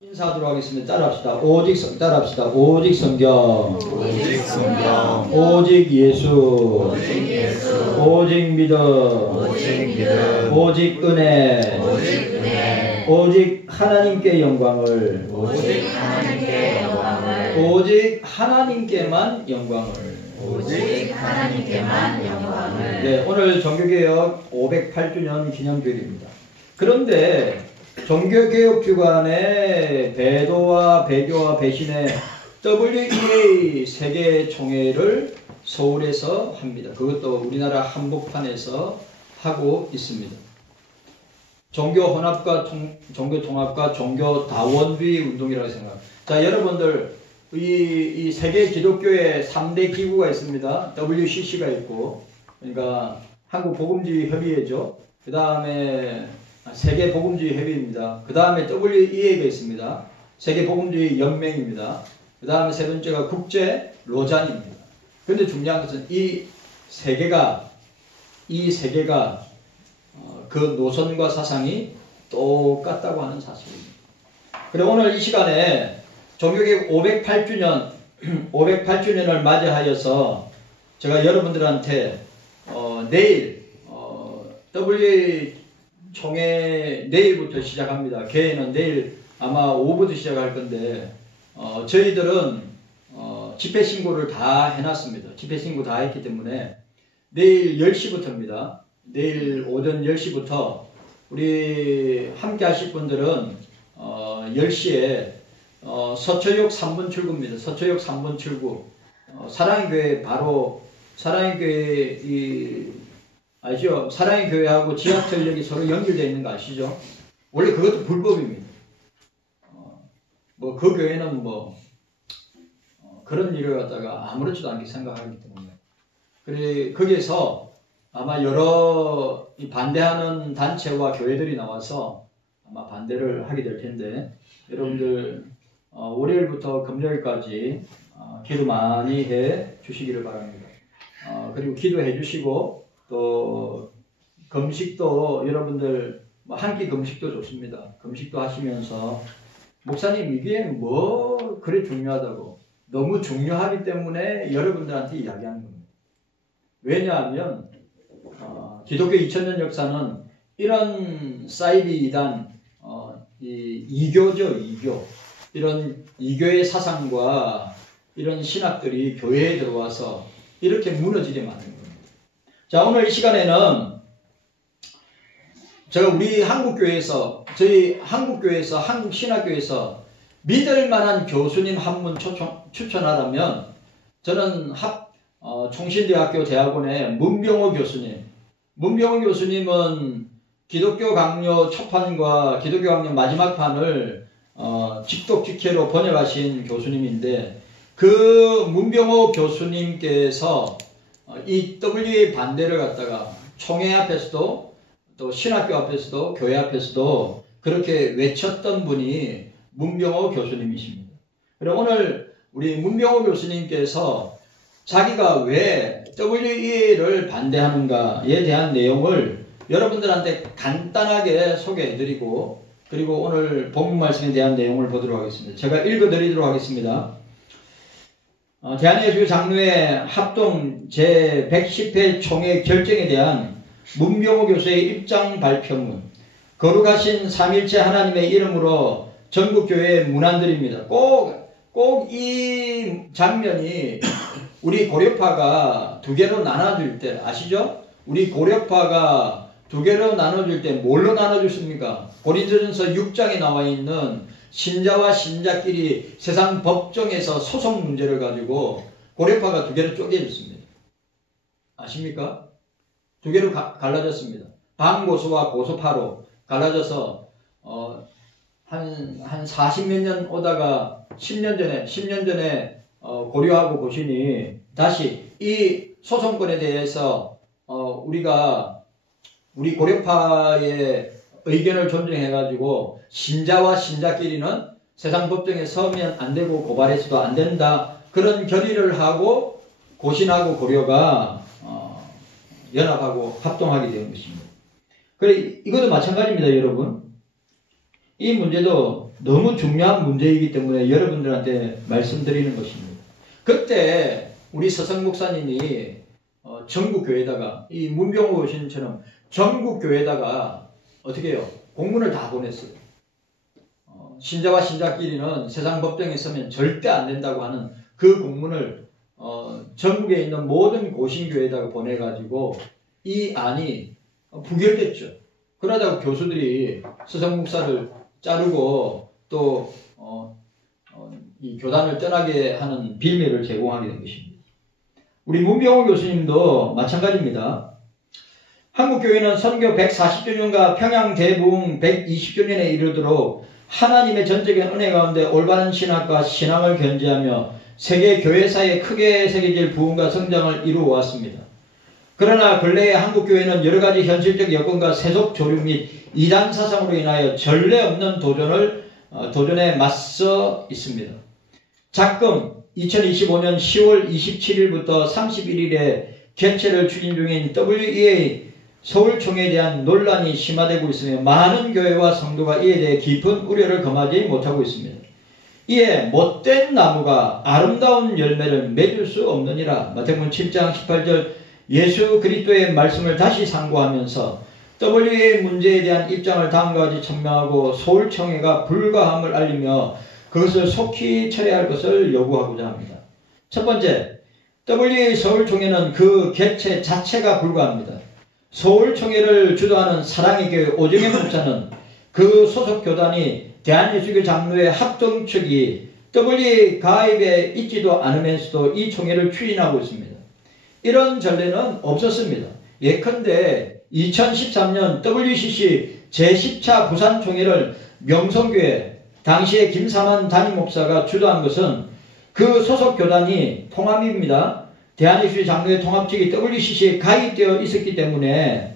인사하도록 하겠습니다. 따라합시다. 따라합시다. 오직 성경. 오직 성경. 오직 예수. 오직 예수. 오직 믿음. 오직 믿음. 오직 은혜. 오직 은혜. 오직 하나님께 영광을. 오직 하나님께 영광을. 오직 하나님께만 영광을. 오직 하나님께만 영광을. 네, 오늘 종교개혁 508주년 기념주일입니다. 그런데 종교개혁 주간에 배도와 배교와 배신의 WEA 세계총회를 서울에서 합니다. 그것도 우리나라 한복판에서 하고 있습니다. 종교혼합과 종교통합과 종교다원주의 운동이라고 생각합니다. 자, 여러분들 이 세계 기독교의 3대 기구가 있습니다. WCC가 있고, 그러니까 한국복음주의협의회죠. 그 다음에 세계복음주의 협의입니다. 그 다음에 WEA가 있습니다. 세계복음주의 연맹입니다. 그 다음에 세 번째가 국제 로잔입니다. 그런데 중요한 것은 이 세 개가 그 노선과 사상이 똑같다고 하는 사실입니다. 그리고 오늘 이 시간에 종교개혁 508주년을 맞이하여서 제가 여러분들한테 내일 WEA 총회 내일부터 시작합니다. 개회는 내일 아마 오후부터 시작할 건데 저희들은 집회 신고를 다 해놨습니다. 집회 신고 다 했기 때문에 내일 10시부터입니다. 내일 오전 10시부터 우리 함께 하실 분들은 10시에 서초역 3번 출구입니다. 서초역 3번 출구 사랑의 교회 바로 사랑의 교회 아시죠? 사랑의 교회하고 지하철역이 서로 연결되어 있는 거 아시죠? 원래 그것도 불법입니다. 그 교회는 그런 일을 갖다가 아무렇지도 않게 생각하기 때문에. 그래, 거기에서 아마 여러 반대하는 단체와 교회들이 나와서 아마 반대를 하게 될 텐데, 여러분들, 월요일부터 금요일까지 기도 많이 해 주시기를 바랍니다. 그리고 기도해 주시고, 또 금식도 여러분들 한 끼 금식도 좋습니다. 금식도 하시면서 목사님 이게 뭐 그래 중요하다고 너무 중요하기 때문에 여러분들한테 이야기하는 겁니다. 왜냐하면 기독교 2000년 역사는 이런 사이비 이단 이교죠. 이교 이런 이교의 사상과 이런 신학들이 교회에 들어와서 이렇게 무너지게 만든 겁니다. 자, 오늘 이 시간에는 제가 우리 한국교회에서 저희 한국교회에서 한국신학교에서 믿을 만한 교수님 한 분 추천하라면 저는 총신대학교 대학원의 문병호 교수님. 문병호 교수님은 기독교 강요 초판과 기독교 강요 마지막 판을 직독직해로 번역하신 교수님인데 그 문병호 교수님께서 이 WEA 반대를 갖다가 총회 앞에서도 또 신학교 앞에서도 교회 앞에서도 그렇게 외쳤던 분이 문병호 교수님이십니다. 그리고 오늘 우리 문병호 교수님께서 자기가 왜 WEA를 반대하는가에 대한 내용을 여러분들한테 간단하게 소개해드리고 그리고 오늘 본문 말씀에 대한 내용을 보도록 하겠습니다. 제가 읽어드리도록 하겠습니다. 대한예수교 장로회 합동 제110회 총회 결정에 대한 문병호 교수의 입장 발표문. 거룩하신 삼일체 하나님의 이름으로 전국교회 문안드립니다. 꼭 이 장면이 우리 고려파가 두 개로 나눠질 때 아시죠? 우리 고려파가 두 개로 나눠질 때 뭘로 나눠졌습니까? 고린도전서 6장에 나와 있는 신자와 신자끼리 세상 법정에서 소송 문제를 가지고 고려파가 두 개로 쪼개졌습니다. 아십니까? 두 개로 갈라졌습니다. 반고소와 고소파로 갈라져서 한 40몇 년 오다가 10년 전에 고려하고 보시니 다시 이 소송권에 대해서 우리 고려파의 의견을 존중해가지고 신자와 신자끼리는 세상 법정에 서면 안 되고 고발해서도 안 된다. 그런 결의를 하고 고신하고 고려가 연합하고 합동하게 된 것입니다. 그래 이것도 마찬가지입니다, 여러분. 이 문제도 너무 중요한 문제이기 때문에 여러분들한테 말씀드리는 것입니다. 그때 우리 서성 목사님이 전국 교회에다가 이 문병호 교수님처럼 전국 교회에다가 어떻게 해요? 공문을 다 보냈어요. 신자와 신자끼리는 세상 법정에 서면 절대 안 된다고 하는 그 공문을 전국에 있는 모든 고신교회에다가 보내가지고 이 안이 부결됐죠. 그러다가 교수들이 서성 목사를 자르고 또 이 교단을 떠나게 하는 빌미를 제공하게 된 것입니다. 우리 문병호 교수님도 마찬가지입니다. 한국교회는 선교 140주년과 평양 대부흥 120주년에 이르도록 하나님의 전적인 은혜 가운데 올바른 신학과 신앙을 견지하며 세계 교회사에 크게 새겨질 부흥과 성장을 이루어왔습니다. 그러나 근래에 한국교회는 여러가지 현실적 여건과 세속 조류 및 이단 사상으로 인하여 전례 없는 도전에 맞서 있습니다. 작금 2025년 10월 27일부터 31일에 개최를 추진 중인 WEA 서울총회에 대한 논란이 심화되고 있으며 많은 교회와 성도가 이에 대해 깊은 우려를 금하지 못하고 있습니다. 이에 못된 나무가 아름다운 열매를 맺을 수 없느니라. 마태복음 7장 18절 예수 그리스도의 말씀을 다시 상고하면서 WEA 문제에 대한 입장을 다음과 같이 천명하고 서울총회가 불가함을 알리며 그것을 속히 처리할 것을 요구하고자 합니다. 첫 번째, WEA 서울총회는 그 개최 자체가 불가합니다. 서울총회를 주도하는 사랑의 교회 오정현 목사는 그 소속 교단이 대한예수교 장로회 합동 측이 WEA 가입에 있지도 않으면서도 이 총회를 추진하고 있습니다. 이런 전례는 없었습니다. 예컨대 2013년 WCC 제10차 부산총회를 명성교회 당시에 김삼환 담임목사가 주도한 것은 그 소속 교단이 통합입니다. 대한예수교 장로회 통합측이 WCC에 가입되어 있었기 때문입니다.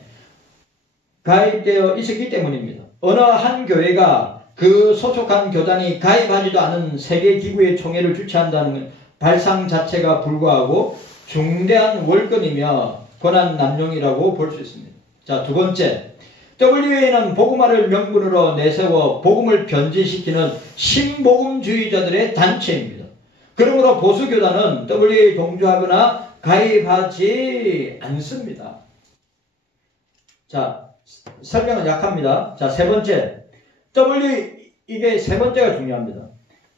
어느 한 교회가 그 소속한 교단이 가입하지도 않은 세계기구의 총회를 주최한다는 발상 자체가 불구하고 중대한 월권이며 권한 남용이라고 볼 수 있습니다. 자, 두 번째, WEA는 복음화를 명분으로 내세워 복음을 변질시키는 신복음주의자들의 단체입니다. 그러므로 보수교단은 WEA에 동조하거나 가입하지 않습니다. 자, 설명은 약합니다. 자, 세 번째, 이게 세 번째가 중요합니다.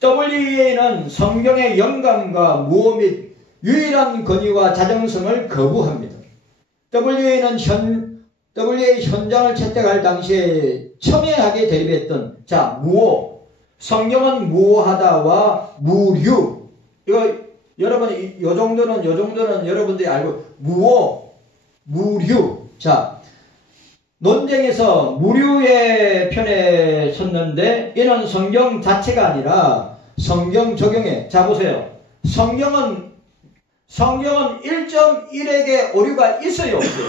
WEA는 성경의 영감과 무호 및 유일한 권위와 자정성을 거부합니다. WEA 현장을 채택할 당시에 첨예하게 대립했던 무호, 성경은 무호하다와 무류. 이거 여러분 요 정도는 여러분들이 알고 무호, 무류. 자, 논쟁에서 무류의 편에 섰는데 이는 성경 자체가 아니라 성경 적용에, 자 보세요. 성경은 1.1에게 오류가 있어요, 없어요?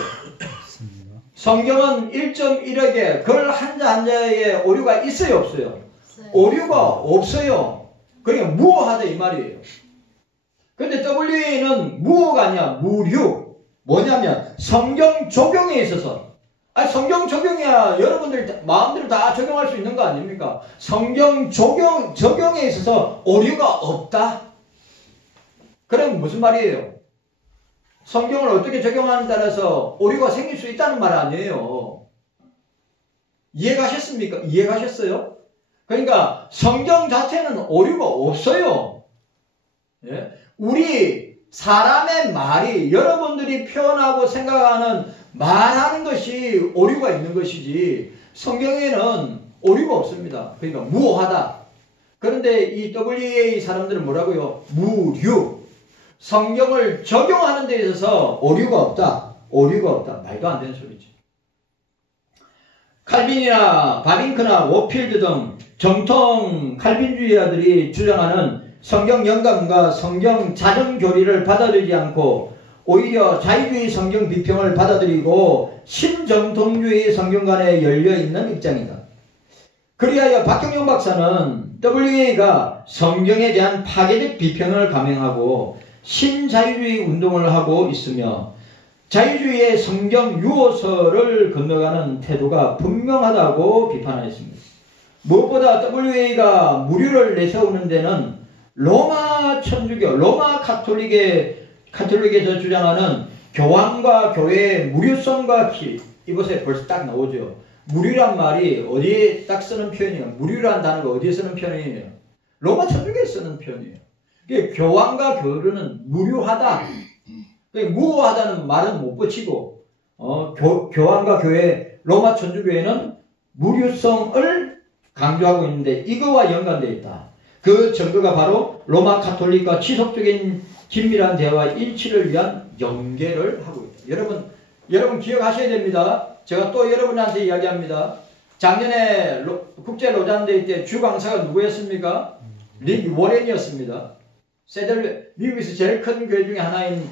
성경은 1.1에게 글 한자에 오류가 있어요, 없어요? 오류가 없어요. 그러니까 무호하다 이 말이에요. 근데 WEA는 무호가 아니야, 무류. 뭐냐면 성경 적용에 있어서, 성경 적용이야 여러분들 마음대로 다 적용할 수 있는 거 아닙니까? 성경 적용에 있어서 오류가 없다. 그럼 무슨 말이에요? 성경을 어떻게 적용하는 따라서 오류가 생길 수 있다는 말 아니에요. 이해가셨습니까? 이해가셨어요? 그러니까 성경 자체는 오류가 없어요. 예? 우리 사람의 말이 여러분들이 표현하고 생각하는 말하는 것이 오류가 있는 것이지 성경에는 오류가 없습니다. 그러니까 무호하다. 그런데 이 WEA 사람들은 뭐라고요? 무류. 성경을 적용하는 데 있어서 오류가 없다. 오류가 없다. 말도 안 되는 소리지. 칼빈이나 바빙크나 워필드 등 정통 칼빈주의자들이 주장하는 성경 영감과 성경 자정 교리를 받아들이지 않고 오히려 자유주의 성경 비평을 받아들이고 신정통주의 성경관에 열려있는 입장이다. 그리하여 박경영 박사는 WEA가 성경에 대한 파괴적 비평을 감행하고 신자유주의 운동을 하고 있으며 자유주의의 성경 유호설을 건너가는 태도가 분명하다고 비판하였습니다. 무엇보다 WA가 무료를 내세우는 데는 로마 천주교, 로마 카톨릭에서 주장하는 교황과 교회의 무료성과 이것에 벌써 딱 나오죠. 무료란 말이 어디에 딱 쓰는 표현이에요? 무료란 단어가 어디에 쓰는 표현이에요? 로마 천주교에 쓰는 표현이에요. 교황과 교류는 무료하다. 무효하다는 말은 못 붙이고 교황과 교회, 로마 천주교회는 무료성을 강조하고 있는데 이거와 연관되어 있다. 그 증거가 바로 로마 카톨릭과 지속적인 긴밀한 대화와 일치를 위한 연계를 하고 있다. 여러분 기억하셔야 됩니다. 제가 또 여러분한테 이야기합니다. 작년에 국제 로잔데이 때 주 강사가 누구였습니까? 릭 워렌이었습니다. 미국에서 제일 큰 교회 중에 하나인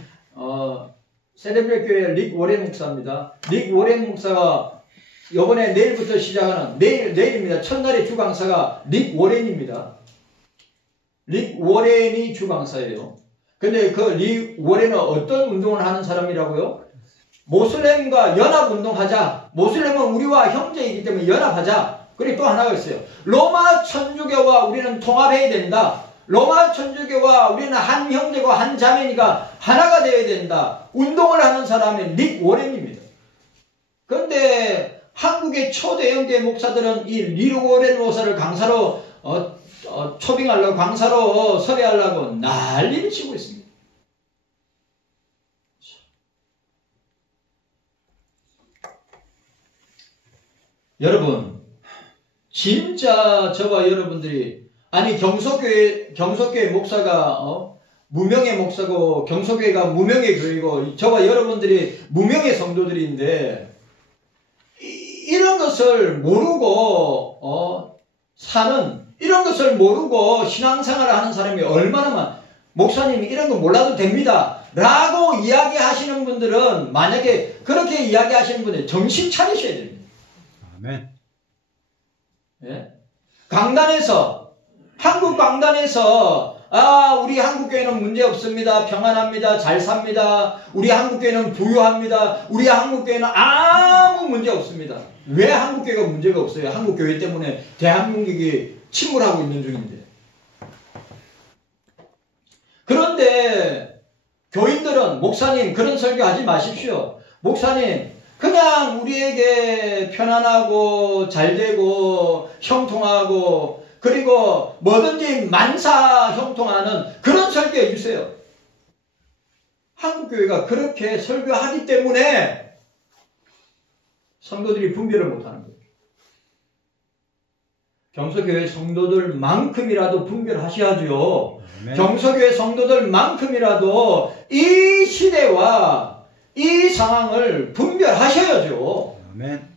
세델브레 교회 릭 워렌 목사입니다. 릭 워렌 목사가 이번에 내일부터 시작하는 내일입니다. 첫날의 주 강사가 릭 워렌입니다. 릭 워렌이 주 강사예요. 근데 그 릭 워렌은 어떤 운동을 하는 사람이라고요? 모슬렘과 연합운동하자. 모슬렘은 우리와 형제이기 때문에 연합하자. 그리고 또 하나가 있어요. 로마 천주교와 우리는 통합해야 된다. 로마 천주교와 우리는 한 형제고 한 자매니까 하나가 되어야 된다. 운동을 하는 사람이 릭 워렌입니다. 그런데 한국의 초대형 교회 목사들은 이 릭 워렌 목사를 강사로 초빙하려고 강사로 섭외하려고 난리를 치고 있습니다. 여러분 진짜 저와 여러분들이 아니 경속교회 목사가 무명의 목사고 경속교회가 무명의 교회고 저와 여러분들이 무명의 성도들인데 이런 것을 모르고 이런 것을 모르고 신앙생활을 하는 사람이 얼마나 많아. 목사님이 이런 거 몰라도 됩니다 라고 이야기하시는 분들은 만약에 그렇게 이야기하시는 분들 정신 차리셔야 됩니다. 아멘. 예? 한국 강단에서 우리 한국교회는 문제 없습니다. 평안합니다. 잘 삽니다. 우리 한국교회는 부유합니다. 우리 한국교회는 아무 문제 없습니다. 왜 한국교회가 문제가 없어요? 한국교회 때문에 대한민국이 침몰하고 있는 중인데. 그런데 교인들은 목사님 그런 설교하지 마십시오. 목사님 그냥 우리에게 편안하고 잘되고 형통하고 그리고 뭐든지 만사 형통하는 그런 설교해 주세요. 한국교회가 그렇게 설교하기 때문에 성도들이 분별을 못하는 거예요. 경서교회 성도들만큼이라도 분별하셔야죠. 경서교회 성도들만큼이라도 이 시대와 이 상황을 분별하셔야죠. 아멘.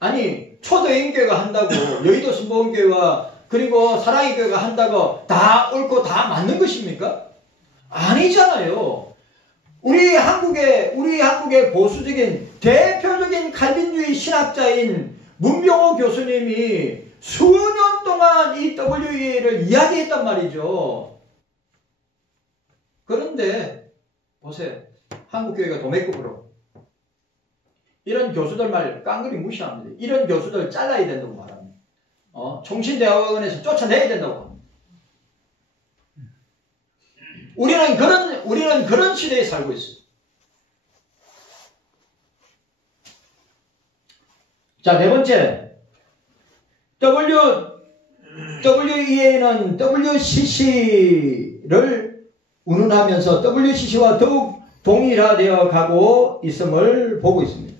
아니 초대인교회가 한다고 여의도 순복음교회와 그리고 사랑의 교회가 한다고 다 옳고 다 맞는 것입니까? 아니잖아요. 우리 한국의 보수적인 대표적인 칼빈주의 신학자인 문병호 교수님이 수년 동안 이 WEA를 이야기했단 말이죠. 그런데 보세요. 한국교회가 도매급으로 이런 교수들 말 깡그리 무시합니다. 이런 교수들 잘라야 된다고 말합니다. 총신대학원에서 쫓아내야 된다고 합니다. 우리는 그런 시대에 살고 있어요. 자, 네 번째. WEA는 WCC를 운운하면서 WCC와 더욱 동일화되어 가고 있음을 보고 있습니다.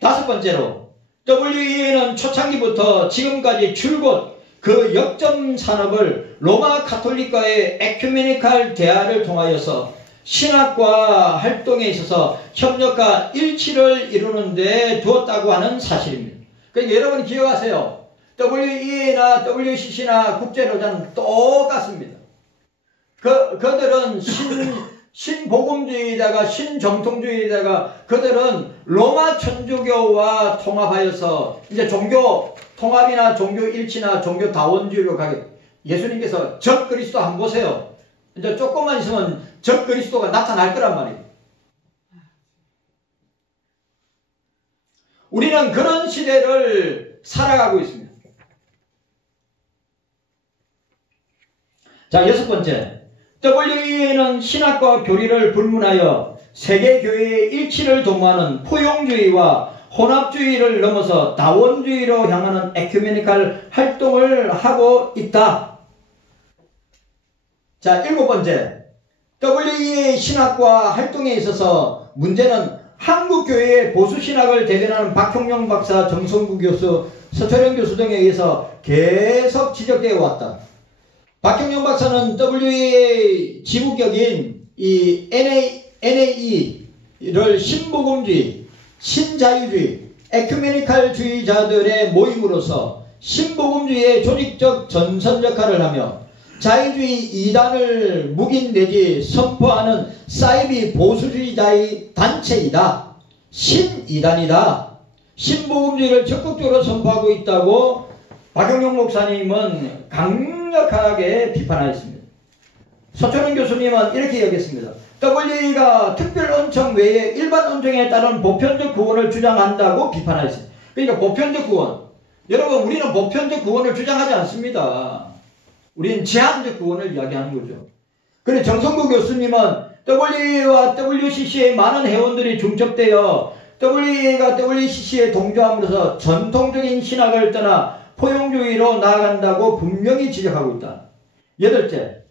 다섯 번째로 WEA는 초창기부터 지금까지 줄곧 그 역점 산업을 로마 카톨릭과의 에큐메니칼 대화를 통하여서 신학과 활동에 있어서 협력과 일치를 이루는 데 두었다고 하는 사실입니다. 그러니까 여러분 기억하세요. WEA나 WCC나 국제로자는 똑같습니다. 그들은 신복음주의자가 신정통주의자가 그들은 로마 천주교와 통합하여서 이제 종교 통합이나 종교 일치나 종교 다원주의로 가게. 예수님께서 적 그리스도 한번 보세요. 이제 조금만 있으면 적 그리스도가 나타날 거란 말이에요. 우리는 그런 시대를 살아가고 있습니다. 자, 6번째. WEA는 신학과 교리를 불문하여 세계교회의 일치를 도모하는 포용주의와 혼합주의를 넘어서 다원주의로 향하는 에큐메니칼 활동을 하고 있다. 자, 7번째. WEA의 신학과 활동에 있어서 문제는 한국교회의 보수신학을 대변하는 박형룡 박사, 정성구 교수, 서철영 교수 등에 의해서 계속 지적되어 왔다. 박형룡 박사는 WEA의 지부격인 이 NAE를 신복음주의, 신자유주의, 에큐메니칼주의자들의 모임으로서 신복음주의의 조직적 전선 역할을 하며 자유주의 이단을 묵인 내지 선포하는 사이비 보수주의자의 단체이다. 신이단이다. 신복음주의를 적극적으로 선포하고 있다고 박영용 목사님은 강력하게 비판하였습니다. 서철원 교수님은 이렇게 얘기했습니다. WEA가 특별언청 외에 일반 언청에 따른 보편적 구원을 주장한다고 비판하였습니다. 그러니까 보편적 구원. 여러분, 우리는 보편적 구원을 주장하지 않습니다. 우리는 제한적 구원을 이야기하는 거죠. 그런데 정성구 교수님은 WEA와 WCC의 많은 회원들이 중첩되어 WEA가 WCC에 동조함으로써 전통적인 신학을 떠나 포용주의로 나아간다고 분명히 지적하고 있다. 8째.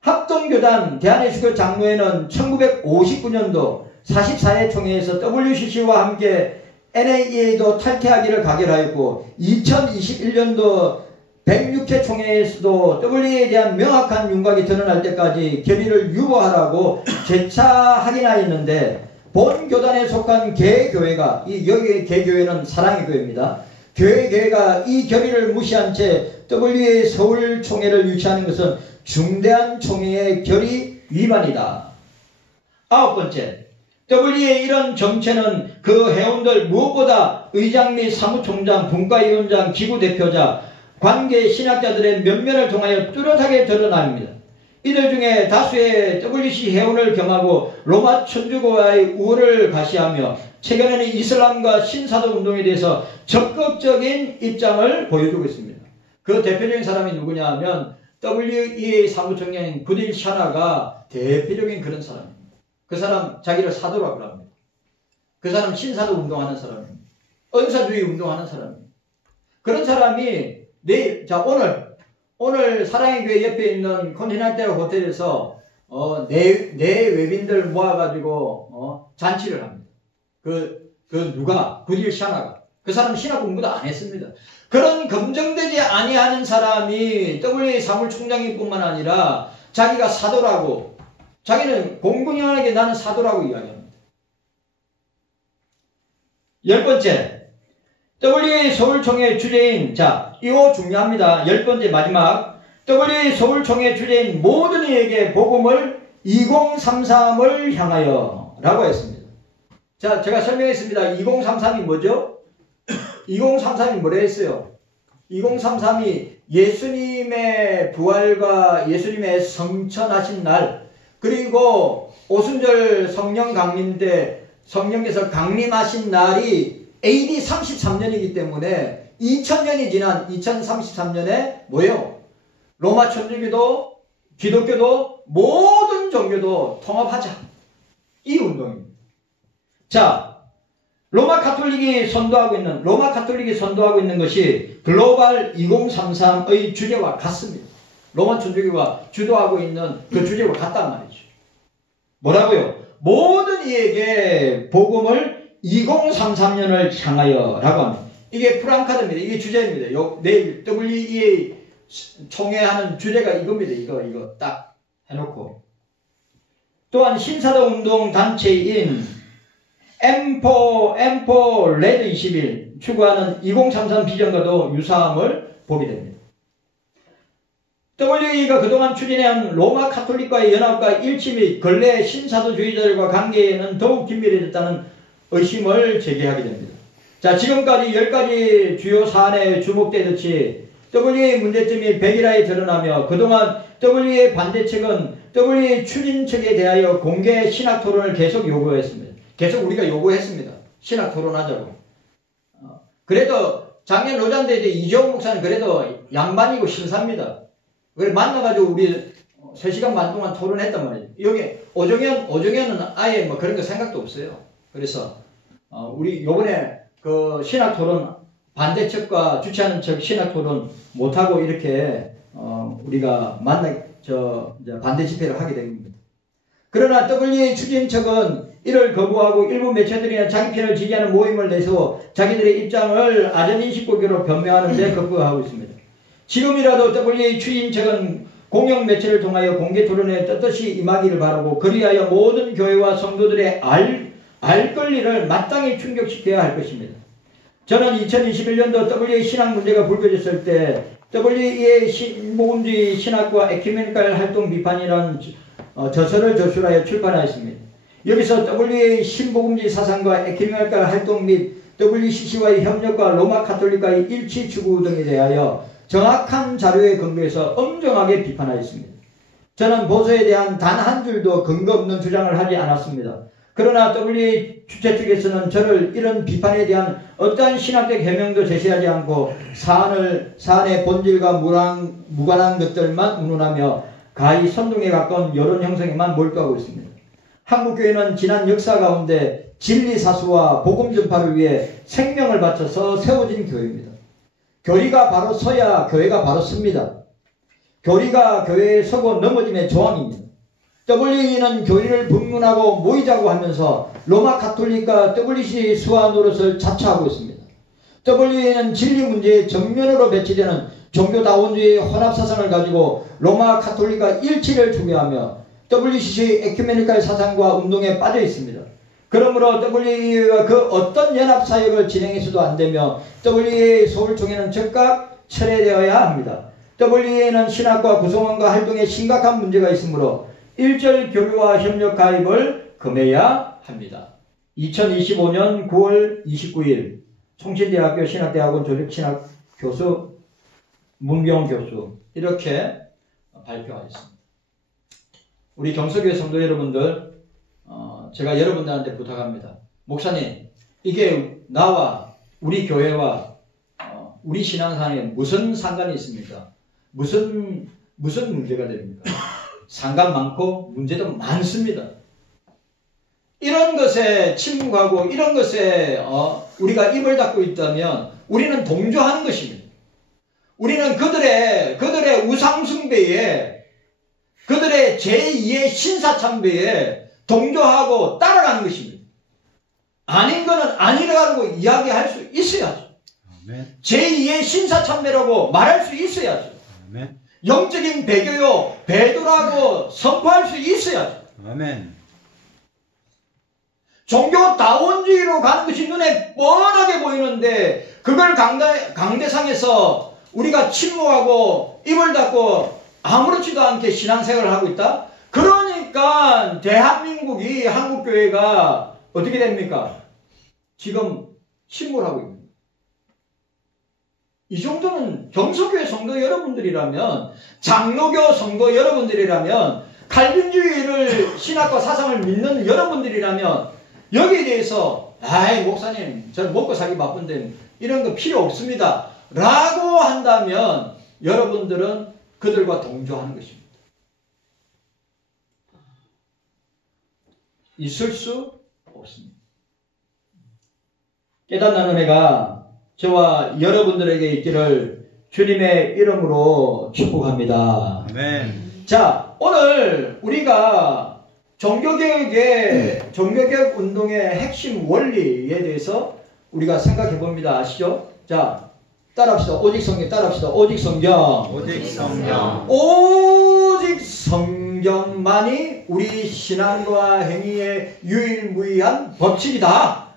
합동교단 대한예수교 장로회는 1959년도 44회 총회에서 WCC와 함께 NAEA도 탈퇴하기를 가결하였고 2021년도 106회 총회에서도 WEA에 대한 명확한 윤곽이 드러날 때까지 결의를 유보하라고 재차 확인하였는데 본 교단에 속한 개교회가 여기 개교회는 사랑의 교회입니다. 교회가 이 결의를 무시한 채 WEA 서울 총회를 유치하는 것은 중대한 총회의 결의 위반이다. 9번째. WEA의 이런 정체는 그 회원들 무엇보다 의장 및 사무총장, 분과위원장, 지구대표자, 관계 신학자들의 면면을 통하여 뚜렷하게 드러납니다. 이들 중에 다수의 WC 회원을 겸하고 로마 천주교와의 우호를 가시하며 최근에는 이슬람과 신사도 운동에 대해서 적극적인 입장을 보여주고 있습니다. 그 대표적인 사람이 누구냐 하면 WEA 사무총장인 구딜 샤나가 대표적인 그런 사람입니다. 그 사람 자기를 사도라고 합니다. 그 사람 신사도 운동하는 사람입니다. 은사주의 운동하는 사람입니다. 그런 사람이 오늘 사랑의 교회 옆에 있는 컨티넨탈 호텔에서 내 외빈들 모아가지고 잔치를 합니다. 누가 구딜 샤나가 그 사람 신학 공부도 안 했습니다. 그런 검증되지 아니하는 사람이 WA 사무총장일 뿐만 아니라 자기가 사도라고 자기는 공공연하게 나는 사도라고 이야기합니다. 10번째. WA 서울총회 주제인 이거 중요합니다. 10번째 마지막. WA 서울총회 주제인 모든 이에게 복음을 2033을 향하여 라고 했습니다. 제가 설명했습니다. 2033이 뭐죠? 2033이 뭐라 했어요? 2033이 예수님의 부활과 예수님의 성천하신 날, 그리고 오순절 성령 강림 때 성령께서 강림하신 날이 AD 33년이기 때문에 2000년이 지난 2033년에 뭐예요? 로마 천주교도 기독교도 모든 종교도 통합하자. 이 운동입니다. 로마 카톨릭이 선도하고 있는 것이 글로벌 2033의 주제와 같습니다. 로마 천주교가 주도하고 있는 그 주제와 같단 말이죠. 뭐라고요? 모든 이에게 복음을 2033년을 향하여 라고 합니다. 이게 프랑카드입니다. 이게 주제입니다. 내일 WEA 총회하는 주제가 이겁니다. 이거 딱 해놓고. 또한 신사도 운동 단체인 M4 레드 21 추구하는 2033 비전과도 유사함을 보게 됩니다. WEA가 그동안 추진해온 로마 카톨릭과의 연합과 일치 및 근래 신사도주의자들과 관계에는 더욱 긴밀해졌다는 의심을 제기하게 됩니다. 지금까지 10가지 주요 사안에 주목되듯이 WEA 문제점이 백일하에 드러나며 그동안 WEA 반대 측은 WEA 추진 측에 대하여 공개 신학 토론을 계속 요구했습니다. 계속 우리가 요구했습니다. 신학 토론하자고. 그래도 작년 로잔대 이재 목사는 그래도 양반이고 신사입니다. 그래 만나가지고 우리 3시간 반 동안 토론했단 말이에요. 여기 오정현은 아예 뭐 그런 거 생각도 없어요. 그래서 우리 요번에 그 신학 토론 반대측과 주최하는 측 신학 토론 못하고 이렇게 우리가 반대 집회를 하게 된 겁니다. 그러나 WA 추진 측은 이를 거부하고 일부 매체들이나 자기 편을 지지하는 모임을 내서 자기들의 입장을 아전인식고교로 변명하는 데 급부하고 있습니다. 지금이라도 WA 추진 측은 공영 매체를 통하여 공개 토론에 떳떳이 임하기를 바라고 그리하여 모든 교회와 성도들의 알 권리를 마땅히 충족시켜야 할 것입니다. 저는 2021년도 WA 신학 문제가 불거졌을 때 WA의 신복음주의 신학과 에큐메니칼 활동 비판이라는 저서를 저술하여 출판하였습니다. 여기서 WA의 신복음주의 사상과 에큐메니칼 활동 및 WCC와의 협력과 로마 카톨릭과의 일치 추구 등에 대하여 정확한 자료에 근거해서 엄정하게 비판하였습니다. 저는 보수에 대한 단 한 줄도 근거 없는 주장을 하지 않았습니다. 그러나 WA 주최 측에서는 저를 이런 비판에 대한 어떠한 신학적 해명도 제시하지 않고 사안의 본질과 무관한 것들만 운운하며 가히 선동에 가까운 여론 형성에만 몰두하고 있습니다. 한국교회는 지난 역사 가운데 진리사수와 복음 전파를 위해 생명을 바쳐서 세워진 교회입니다. 교리가 바로 서야 교회가 바로 섭니다. 교리가 교회에 서고 넘어짐의 조항입니다. WA는 교리를 불문하고 모이자고 하면서 로마 카톨릭과 WC 수화 노릇을 자처하고 있습니다. WA는 진리 문제의 정면으로 배치되는 종교다원주의 혼합사상을 가지고 로마 카톨릭과 일치를 추구하며 WCC의 에큐메니칼 사상과 운동에 빠져 있습니다. 그러므로 WA와 그 어떤 연합사역을 진행해서도 안되며 WA의 서울총회는 즉각 철회되어야 합니다. WA는 신학과 구성원과 활동에 심각한 문제가 있으므로 일절 교류와 협력 가입을 금해야 합니다. 2025년 9월 29일 총신대학교 신학대학원 조직신학 교수 문병 교수 이렇게 발표하였습니다. 우리 경서교회 성도 여러분들 제가 여러분들한테 부탁합니다. 목사님 이게 나와 우리 교회와 우리 신앙상에 무슨 상관이 있습니까? 무슨 문제가 됩니까? 상관 많고 문제도 많습니다. 이런 것에 침묵하고 이런 것에 우리가 입을 닫고 있다면 우리는 동조하는 것입니다. 우리는 그들의 우상숭배에 그들의 제2의 신사참배에 동조하고 따라가는 것입니다. 아닌 거는 아니라고 이야기할 수 있어야죠. 아멘. 제2의 신사참배라고 말할 수 있어야죠. 아멘. 영적인 배교요 배도라고 선포할 수 있어야죠. 아멘. 종교다원주의로 가는 것이 눈에 뻔하게 보이는데 그걸 강대상에서 우리가 침묵하고 입을 닫고 아무렇지도 않게 신앙생활을 하고 있다? 그러니까 대한민국이 한국교회가 어떻게 됩니까? 지금 침몰하고 있습니다. 이 정도는 경서교회 성도 여러분들이라면 장로교 성도 여러분들이라면 칼빈주의를 신학과 사상을 믿는 여러분들이라면 여기에 대해서 아이 목사님 저는 먹고 살기 바쁜데 이런 거 필요 없습니다 라고 한다면 여러분들은 그들과 동조하는 것입니다. 있을 수 없습니다. 깨닫는 은혜가 저와 여러분들에게 있기를 주님의 이름으로 축복합니다. 아멘. 자, 오늘 우리가 종교개혁 운동의 핵심 원리에 대해서 우리가 생각해 봅니다. 아시죠? 자, 따라합시다. 오직 성경 따라합시다. 오직 성경. 오직 성경. 오직 성경만이 우리 신앙과 행위의 유일무이한 법칙이다.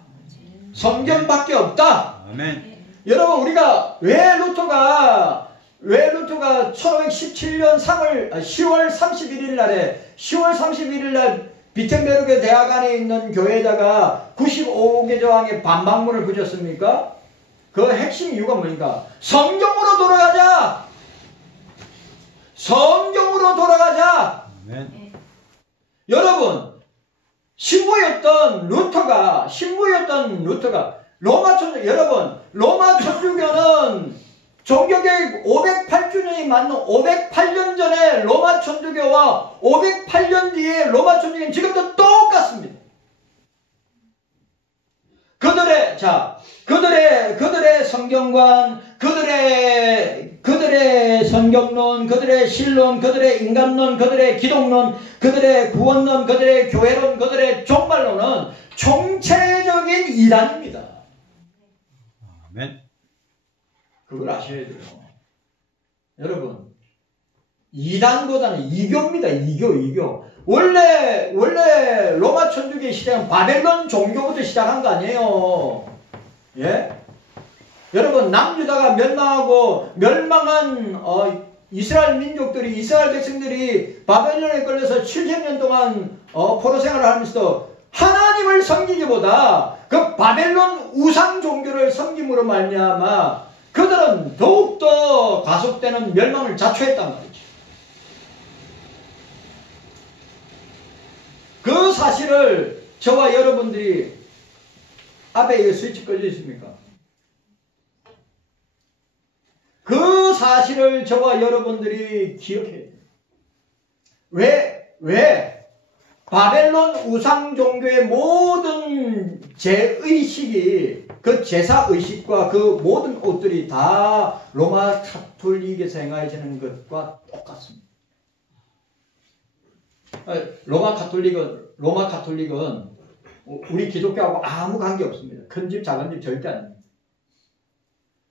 성경밖에 없다. 아멘. 여러분 우리가 왜 루터가 1517년 10월 31일 날 비텐베르크 대학 안에 있는 교회에다가 95개 조항의 반박문을 붙였습니까? 그 핵심 이유가 뭐니까? 성경으로 돌아가자! 성경으로 돌아가자! 아멘. 여러분, 신부였던 루터가 로마 천주교는 종교개혁 508주년이 맞는 508년 전에 로마 천주교와 508년 뒤에 로마 천주교는 지금도 똑같습니다. 그들의 성경관, 그들의 성경론, 그들의 신론, 그들의 인간론, 그들의 기독론, 그들의 구원론, 그들의 교회론, 그들의 종말론은 총체적인 이단입니다. 아멘. 그걸 아셔야 돼요. 여러분, 이단보다는 이교입니다. 이교. 원래 로마 천주교 시대는 바벨론 종교부터 시작한 거 아니에요. 예? 여러분, 남유다가 멸망한 이스라엘 민족들이, 이스라엘 백성들이 바벨론에 걸려서 70년 동안 포로 생활을 하면서 하나님을 섬기기보다 그 바벨론 우상 종교를 섬김으로 말미암아 그들은 더욱더 가속되는 멸망을 자초했단 말이죠. 그 사실을 저와 여러분들이 앞에 이거 스위치 걸려 있습니까? 그 사실을 저와 여러분들이 기억해야 돼요. 왜? 바벨론 우상 종교의 모든 제의식이 그 제사의식과 그 모든 옷들이 다 로마 가톨릭에서 행하여지는 것과 똑같습니다. 로마 가톨릭은 우리 기독교하고 아무 관계 없습니다. 큰 집 작은 집 절대 아닙니다.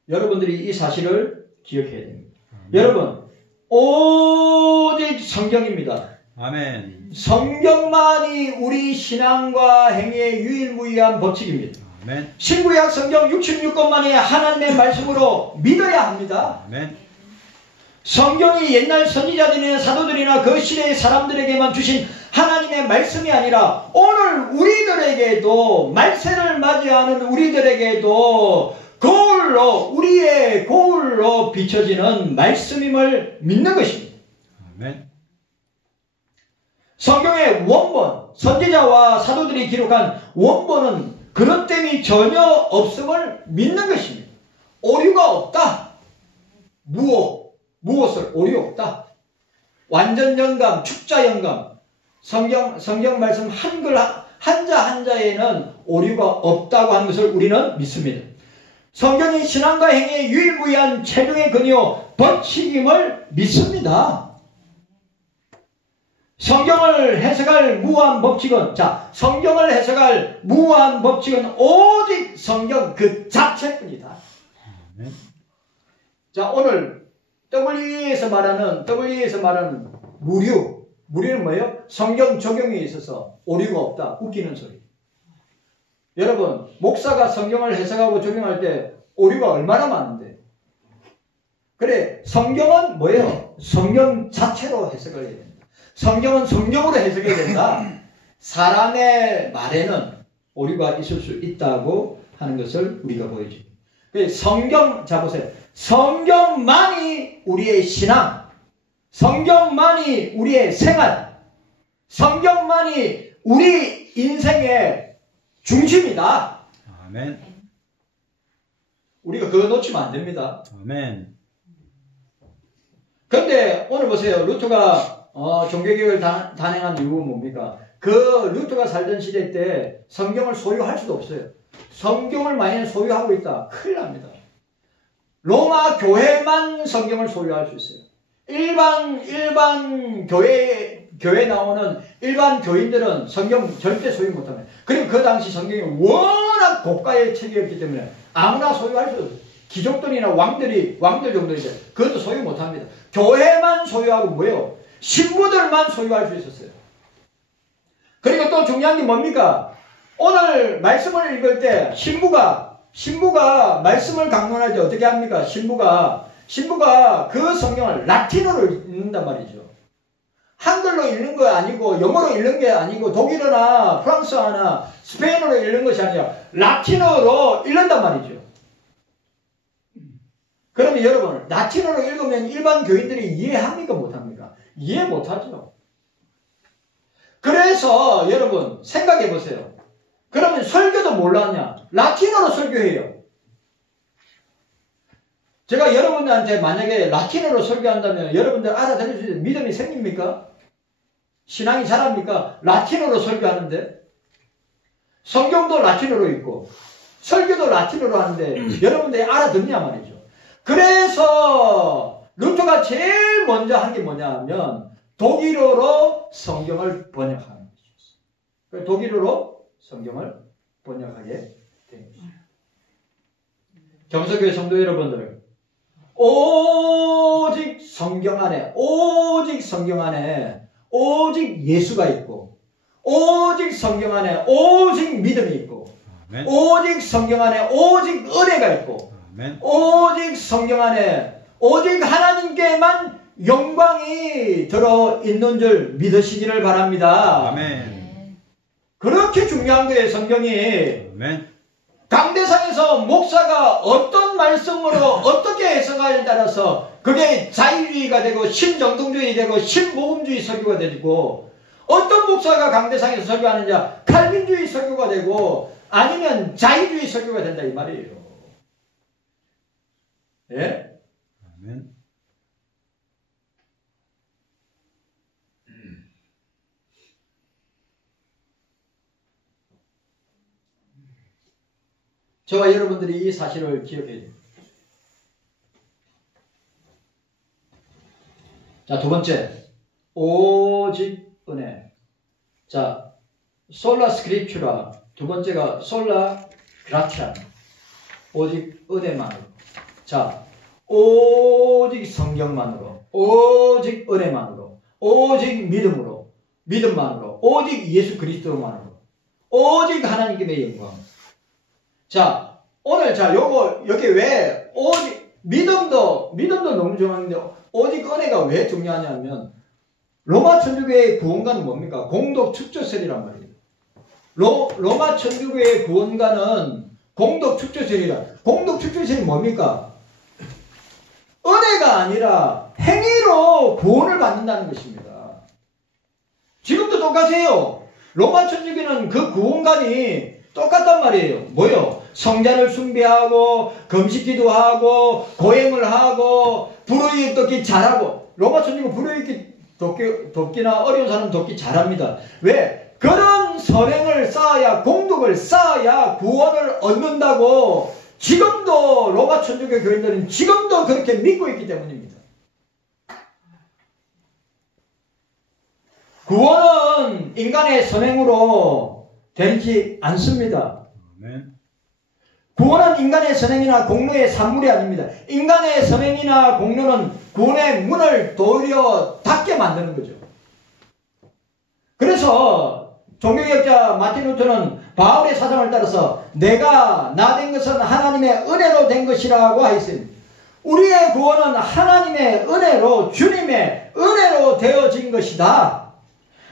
여러분들이 이 사실을 기억해야 됩니다. 여러분, 오직 성경입니다. 아멘. 성경만이 우리 신앙과 행위의 유일무이한 법칙입니다. 아멘. 신구약 성경 66권만이 하나님의 말씀으로 믿어야 합니다. 아멘. 성경이 옛날 선지자들이나 사도들이나 그 시대의 사람들에게만 주신 하나님의 말씀이 아니라 오늘 우리들에게도, 말세를 맞이하는 우리들에게도 우리의 거울로 비춰지는 말씀임을 믿는 것입니다. 아멘. 성경의 원본, 선지자와 사도들이 기록한 원본은 그릇됨이 전혀 없음을 믿는 것입니다. 오류가 없다. 무엇을 오류 없다. 완전 영감, 축자 영감, 성경 말씀 한글 한자에는 오류가 없다고 하는 것을 우리는 믿습니다. 성경이 신앙과 행위의 유일무이한 최종의 근요 법칙임을 믿습니다. 성경을 해석할 무한 법칙은 오직 성경 그 자체뿐이다. 자, 오늘 WE에서 말하는 무류는 뭐예요? 성경 적용에 있어서 오류가 없다. 웃기는 소리. 여러분, 목사가 성경을 해석하고 적용할 때 오류가 얼마나 많은데. 그래, 성경은 뭐예요? 성경 자체로 해석을 해야 된다. 성경은 성경으로 해석해야 된다. 사람의 말에는 오류가 있을 수 있다고 하는 것을 우리가 보여줍니다. 성경, 자 보세요. 성경만이 우리의 신앙, 성경만이 우리의 생활, 성경만이 우리 인생의 중심이다. 아멘. 우리가 그거 놓치면 안 됩니다. 아멘. 그런데 오늘 보세요. 루터가 종교개혁을 단행한 이유가 뭡니까? 그 루터가 살던 시대 때 성경을 소유할 수도 없어요. 성경을 만약 소유하고 있다. 큰일 납니다. 로마 교회만 성경을 소유할 수 있어요. 일반 교회 나오는 일반 교인들은 성경 절대 소유 못합니다. 그리고 그 당시 성경이 워낙 고가의 책이었기 때문에 아무나 소유할 수 없어요. 귀족들이나 왕들 정도인데 그것도 소유 못합니다. 교회만 소유하고 뭐예요? 신부들만 소유할 수 있었어요. 그리고 또 중요한 게 뭡니까? 오늘 말씀을 읽을 때 신부가 말씀을 강론할 때 어떻게 합니까? 신부가 그 성경을 라틴어로 읽는단 말이죠. 한글로 읽는 거 아니고 영어로 읽는 게 아니고 독일어나 프랑스어나 스페인어로 읽는 것이 아니라 라틴어로 읽는단 말이죠. 그러면 여러분, 라틴어로 읽으면 일반 교인들이 이해합니까? 못합니까? 이해 못하죠. 그래서 여러분 생각해 보세요. 그러면 설교도 몰랐냐? 라틴어로 설교해요. 제가 여러분들한테 만약에 라틴어로 설교한다면 여러분들 알아들을 수 있는 믿음이 생깁니까? 신앙이 자랍니까? 라틴어로 설교하는데 성경도 라틴어로 있고 설교도 라틴어로 하는데 여러분들이 알아듣냐 말이죠. 그래서 루터가 제일 먼저 한 게 뭐냐면 독일어로 성경을 번역하는 것이었어요. 독일어로 성경을 번역하게 된 것이죠. 경서교회 성도 여러분들, 오직 성경 안에 오직 예수가 있고, 오직 성경 안에 오직 믿음이 있고, 아멘. 오직 성경 안에 오직 은혜가 있고, 아멘. 오직 성경 안에 오직 하나님께만 영광이 들어있는 줄 믿으시기를 바랍니다. 아멘. 그렇게 중요한 거예요, 성경이. 아멘. 강대상에서 목사가 어떤 말씀으로 어떻게 해석하냐에 따라서 그게 자유주의가 되고 신정통주의 되고 신복음주의 설교가 되고, 어떤 목사가 강대상에서 설교하느냐 칼빈주의 설교가 되고 아니면 자유주의 설교가 된다 이 말이에요. 예? 아멘. 저와 여러분들이 이 사실을 기억해야 됩니다. 자, 두 번째, 오직 은혜. 자, 솔라 스크립추라. 두 번째가 솔라 그라티아. 오직 은혜만으로. 자, 오직 성경만으로, 오직 은혜만으로, 오직 믿음만으로, 오직 예수 그리스도만으로, 오직 하나님께 영광. 자, 오늘 여기 왜 오직 믿음도 너무 중요한데 오직 은혜가 왜 중요하냐면 로마 천주교의 구원관은 뭡니까? 공덕 축조설이란 말이에요. 로마 천주교의 구원관은 공덕 축조설이라. 공덕 축조설이 뭡니까? 은혜가 아니라 행위로 구원을 받는다는 것입니다. 지금도 똑같아요. 로마 천주교는 그 구원관이 똑같단 말이에요. 뭐요? 성자를 숭배하고 금식기도 하고 고행을 하고 불의에 돕기 잘하고. 로마 천주교 불의에 돕기나 어려운 사람 돕기 잘합니다. 왜? 그런 선행을 쌓아야, 공덕을 쌓아야 구원을 얻는다고 지금도 로마 천주교 교인들은 지금도 그렇게 믿고 있기 때문입니다. 구원은 인간의 선행으로 되지 않습니다. 아멘. 구원은 인간의 선행이나 공로의 산물이 아닙니다. 인간의 선행이나 공로는 구원의 문을 도리어 닫게 만드는 거죠. 그래서 종교개혁자 마틴 루터는 바울의 사상을 따라서 내가 나 된 것은 하나님의 은혜로 된 것이라고 하였습니다. 우리의 구원은 하나님의 은혜로, 주님의 은혜로 되어진 것이다.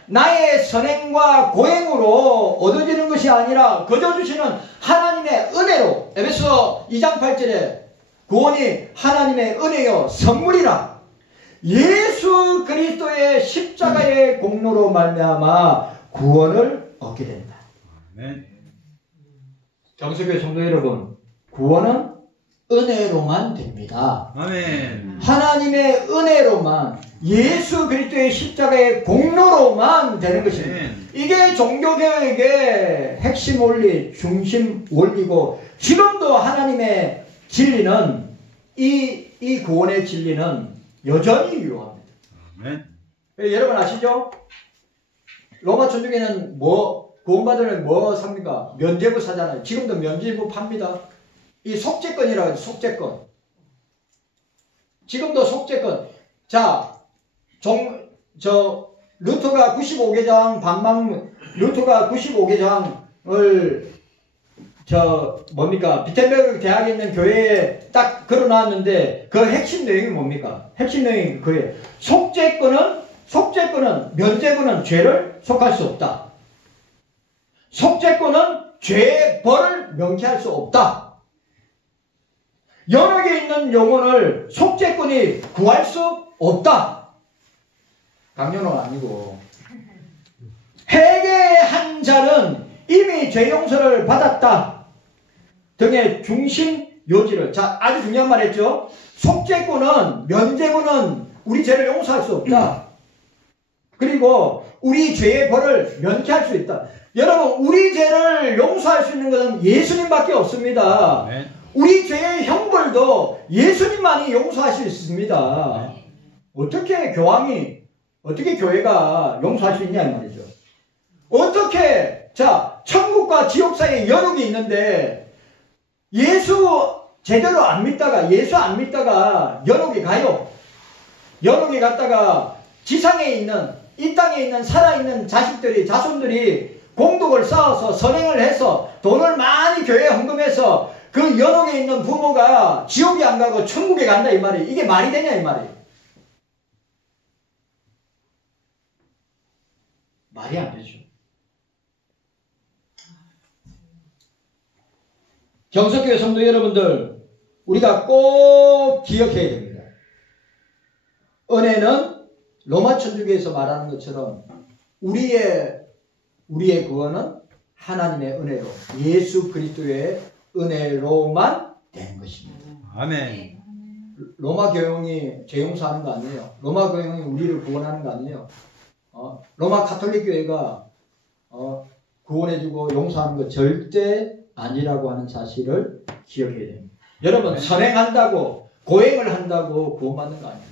나의 선행과 고행으로 얻어지는 것이 아니라 거저 주시는 하나님의 은혜로. 에베소 2장 8절에 구원이 하나님의 은혜요 선물이라. 예수 그리스도의 십자가의 공로로 말미암아 구원을 얻게 된다. 아멘. 경서교회 성도 여러분, 구원은 은혜로만 됩니다. 아멘. 하나님의 은혜로만, 예수 그리스도의 십자가의 공로로만 되는 것입니다. 아멘. 이게 종교개혁의 핵심 원리, 중심 원리고, 지금도 하나님의 진리는, 이 구원의 진리는 여전히 유효합니다. 아멘. 여러분 아시죠? 로마 천주교는 구원받으면 뭐 삽니까? 면죄부 사잖아요. 지금도 면죄부 팝니다. 이 속죄권이라고 해요. 속죄권. 지금도 속죄권. 자, 루터가 95개장 루터가 95개장을 비텐베르크 대학에 있는 교회에 딱 걸어놨는데 그 핵심 내용이 뭡니까? 핵심 내용이 그예요. 속죄권은 면죄부는 죄를 속할 수 없다. 속죄권은 죄의 벌을 명쾌할 수 없다. 연옥에 있는 영혼을 속죄권이 구할 수 없다. 강연은 아니고. 회개한 자는 이미 죄 용서를 받았다 등의 중심 요지를. 자, 아주 중요한 말 했죠. 속죄권은, 면죄권은 우리 죄를 용서할 수 없다. 그리고 우리 죄의 벌을 면케할 수 있다. 여러분, 우리 죄를 용서할 수 있는 것은 예수님밖에 없습니다. 아멘. 우리 죄의 형벌도 예수님만이 용서할 수 있습니다. 어떻게 어떻게 교회가 용서할 수 있냐 이 말이죠. 어떻게, 자, 천국과 지옥 사이에 연옥이 있는데 예수 제대로 안 믿다가, 예수 안 믿다가 연옥에 가요. 연옥에 갔다가 지상에 있는, 이 땅에 있는 살아있는 자손들이 공덕을 쌓아서 선행을 해서 돈을 많이 교회에 헌금해서 그 연옥에 있는 부모가 지옥에 안 가고 천국에 간다 이 말이, 이게 말이 되냐 이 말이. 말이 안 되죠. 경석교회 성도 여러분들, 우리가 꼭 기억해야 됩니다. 은혜는 로마 천주교에서 말하는 것처럼 우리의 구원은 하나님의 은혜로, 예수 그리스도의 은혜로만 되는 것입니다. 아멘. 로마 교형이 죄 용서하는 거 아니에요. 로마 교형이 우리를 구원하는 거 아니에요. 로마 가톨릭 교회가 구원해주고 용서하는 거 절대 아니라고 하는 사실을 기억해야 됩니다. 여러분, 선행한다고, 고행을 한다고 구원받는 거 아닙니다.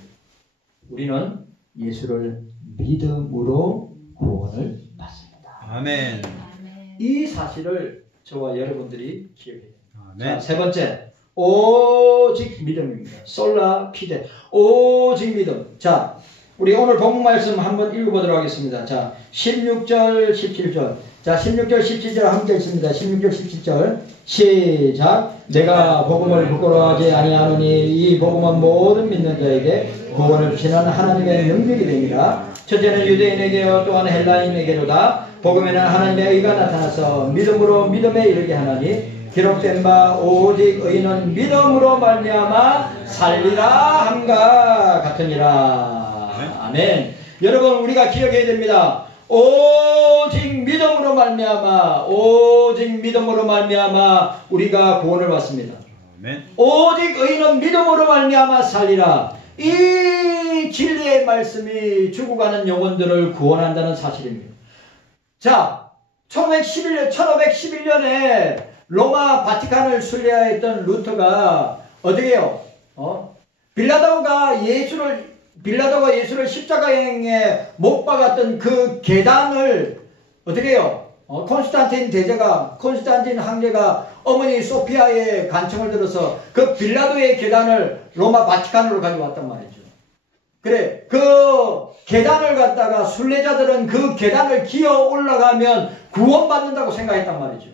우리는 예수를 믿음으로 구원을 받습니다. 아멘. 이 사실을 저와 여러분들이 기억해야 됩니다. 아멘. 자, 세 번째, 오직 믿음입니다. 솔라 피데, 오직 믿음. 자, 우리 오늘 본문 말씀 한번 읽어보도록 하겠습니다. 자, 16절, 17절. 자, 16절, 17절 함께 읽습니다. 16절, 17절. 시작. 내가 복음을 부끄러워하지 아니하노니 이 복음은 모든 믿는 자에게 구원을 주시는 하나님의 능력이 됩니다. 첫째는 유대인에게요 또한 헬라인에게로다. 복음에는 하나님의 의가 나타나서 믿음으로 믿음에 이르게 하나니 기록된 바 오직 의인은 믿음으로 말미암아 살리라 함과 같으니라. 아멘. 여러분, 우리가 기억해야 됩니다. 오직 믿음으로 말미암아, 오직 믿음으로 말미암아 우리가 구원을 받습니다. 아멘. 오직 의인은 믿음으로 말미암아 살리라. 이 진리의 말씀이 죽어가는 영혼들을 구원한다는 사실입니다. 자, 1511년에 로마 바티칸을 순례하였던 루터가 어떻게 해요? 빌라도가 예수를 십자가에 못 박았던 그 계단을 어떻게 해요? 콘스탄틴 황제가 어머니 소피아의 간청을 들어서 그 빌라도의 계단을 로마 바티칸으로 가져왔단 말이죠. 그래, 그 계단을 갖다가 순례자들은 그 계단을 기어 올라가면 구원받는다고 생각했단 말이죠.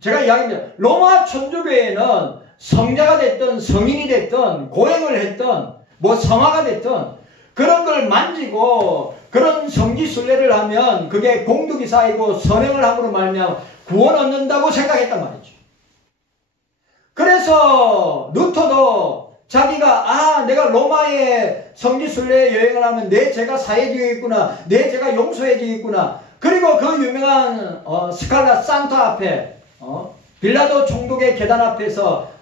제가 이야기합니다. 로마 천주교회는 성자가 됐든 성인이 됐든 고행을 했든 뭐 성화가 됐든 그런 걸 만지고 그런 성지순례를 하면 그게 공덕이 쌓이고 선행을 함으로 말미암아 구원 얻는다고 생각했단 말이죠. 그래서 루터도 자기가 내가 로마에 성지순례 여행을 하면 내 죄가 사해지겠구나, 내 죄가 용서해지겠구나. 그리고 그 유명한 스칼라 산타 앞에 빌라도 총독의 계단 앞에서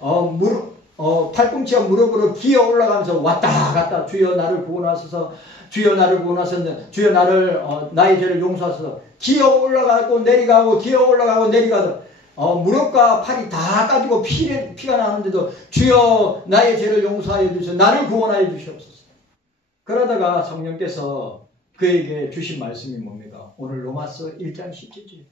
팔꿈치와 무릎으로 기어 올라가면서 왔다 갔다 주여 나를 구원하소서, 주여 나를 구원하소서, 주여 나를 나의 죄를 용서하소서. 기어 올라가고 내려가고 기어 올라가고 내려가고 무릎과 팔이 다 까지고 피가 나는데도 주여 나의 죄를 용서하여 주시옵소서, 나를 구원하여 주시옵소서. 그러다가 성령께서 그에게 주신 말씀이 뭡니까? 오늘 로마서 1장 17절.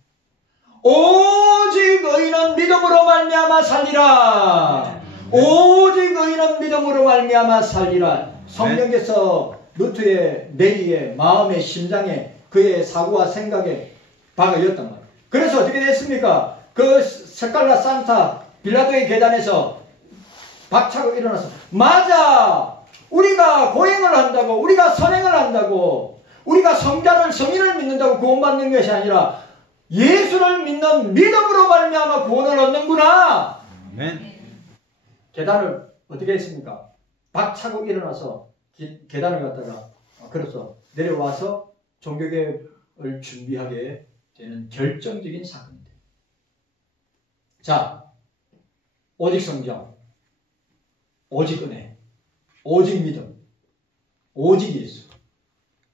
오직 의인은 믿음으로 말미암아 살리라. 오직 의인은 믿음으로 말미암아 살리라. 성령께서 루트의 내리에, 마음의 심장에, 그의 사고와 생각에 박아였단 말이에요. 그래서 어떻게 됐습니까? 그 스칼라 산타 빌라도의 계단에서 박차고 일어나서, 맞아! 우리가 고행을 한다고, 우리가 선행을 한다고, 우리가 성인을 믿는다고 구원받는 것이 아니라 예수를 믿는 믿음으로 말미암아 구원을 얻는구나. 아멘. 계단을 어떻게 했습니까? 박차고 일어나서 계단을 갖다가 그래서 내려와서 종교개혁을 준비하게 되는 결정적인 사건입니다. 자, 오직 성경, 오직 은혜, 오직 믿음, 오직 예수,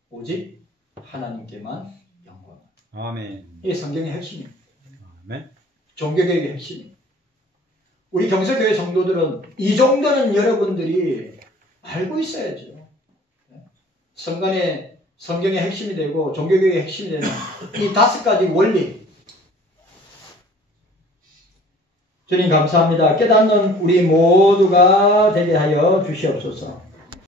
오직 하나님께만 영광. 아멘. 이게 성경의 핵심입니다. 아멘. 종교개혁의 핵심입니다. 우리 경서교회 성도들은 이 정도는 여러분들이 알고 있어야죠. 성간의 성경의 핵심이 되고 종교개혁의 핵심이 되는 이 5가지 원리. 주님 감사합니다. 깨닫는 우리 모두가 되게 하여 주시옵소서.